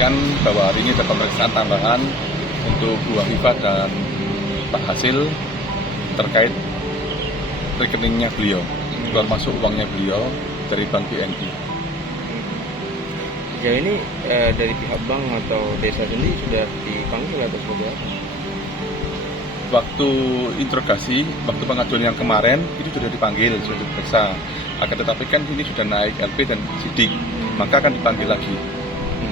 informasikan bahwa hari ini ada pemeriksaan tambahan untuk Bu Afifah dan Pak Hasil terkait rekeningnya beliau, keluar masuk uangnya beliau dari Bank BNI. Ya ini dari pihak bank atau desa sendiri sudah dipanggil atau seperti apa? Waktu interogasi, waktu pengaduan yang kemarin itu sudah dipanggil, sudah diperiksa. Akan tetapi kan ini sudah naik LP dan sidik, maka akan dipanggil lagi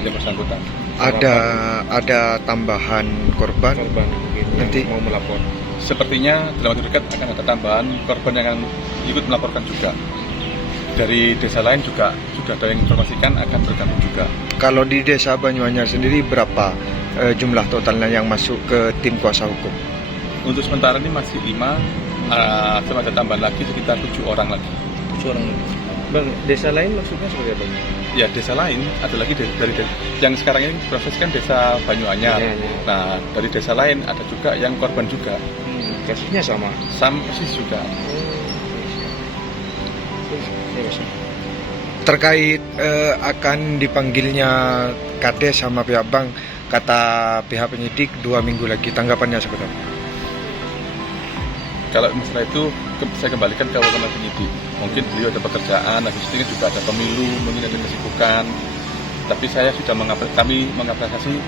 yang bersangkutan. Ada tambahan korban mungkin nanti yang mau melapor. Sepertinya dalam waktu dekat akan ada tambahan korban yang akan ikut melaporkan juga. Dari desa lain juga sudah ada yang informasikan akan bergabung juga. Kalau di desa Banyuanyar sendiri berapa jumlah totalnya yang masuk ke tim kuasa hukum? Untuk sementara ini masih 5, sama ada tambahan lagi sekitar 7 orang lagi. 7 orang. Bang, desa lain maksudnya seperti apa? Ya, desa lain ada lagi dari yang sekarang ini proses kan desa Banyuanyar. Ya. Nah, dari desa lain ada juga yang korban juga. Kasusnya sama. Sama persis juga. Terkait akan dipanggilnya Kades sama pihak bank, kata pihak penyidik 2 minggu lagi, tanggapannya seperti apa? Kalau masalah itu saya kembalikan ke wewenang penyidik. Mungkin beliau ada pekerjaan, habis itu juga ada pemilu, mungkin ada kesibukan. Tapi saya sudah kami mengapresiasi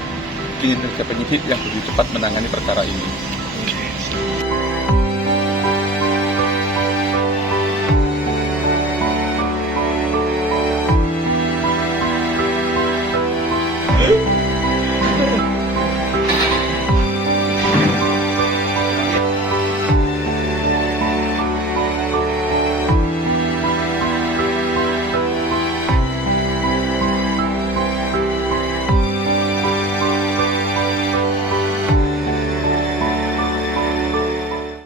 kinerja penyidik yang lebih cepat menangani perkara ini.